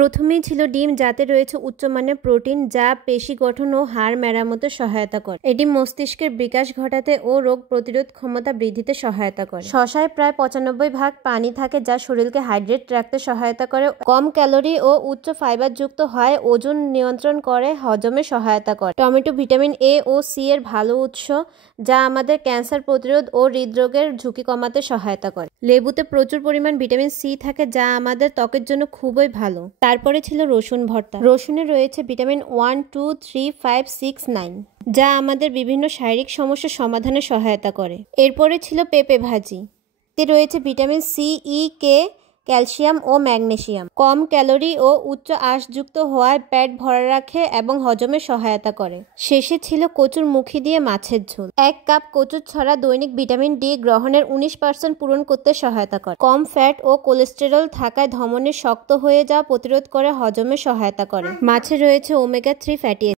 প্রথমেই ছিল ডিম, যাতে রয়েছে উচ্চমানের প্রোটিন যা পেশি গঠন ও হাড় মেরামতে সহায়তা করে। এটি মস্তিষ্কের বিকাশ ঘটাতে ও রোগ প্রতিরোধ ক্ষমতা বৃদ্ধিতে সহায়তা করে। শসায় প্রায় 95% পানি থাকে যা শরীরকে হাইড্রেট রাখতে সহায়তা করে। কম ক্যালোরি ও উচ্চ ফাইবার যুক্ত হয় ওজন নিয়ন্ত্রণ করে, হজমে সহায়তা করে। টমেটো ভিটামিন এ ও সি এর ভালো উৎস যা আমাদের ক্যান্সার প্রতিরোধ ও হৃদরোগের ঝুঁকি কমাতে সহায়তা করে। লেবুতে প্রচুর পরিমাণ ভিটামিন সি থাকে যা আমাদের ত্বকের জন্য খুবই ভালো। তারপরে ছিল রসুন ভর্তা। রসুনে রয়েছে ভিটামিন 1, 2, 3, 5, 6, 9 যা আমাদের বিভিন্ন শারীরিক সমস্যা সমাধানে সহায়তা করে। এরপরে ছিল পেঁপে ভাজি। এতে রয়েছে ভিটামিন সি, ই, কে, ক্যালসিয়াম ও ম্যাগনেসিয়াম। কম ক্যালোরি ও উচ্চ আঁশযুক্ত হওয়ায় পেট ভরা রাখে এবং হজমে সহায়তা করে। শেষে ছিল কচুর মুখি দিয়ে মাছের ঝোল। 1 কাপ কচুর ছড়া দৈনিক ভিটামিন ডি গ্রহণের 19% পূরণ করতে সহায়তা করে। কম ফ্যাট ও কোলেস্টেরল থাকায় ধমনী শক্ত হয়ে যাওয়া প্রতিরোধ করে, হজমে সহায়তা করে। মাছে রয়েছে ওমেগা 3 ফ্যাটি অ্যাসিড।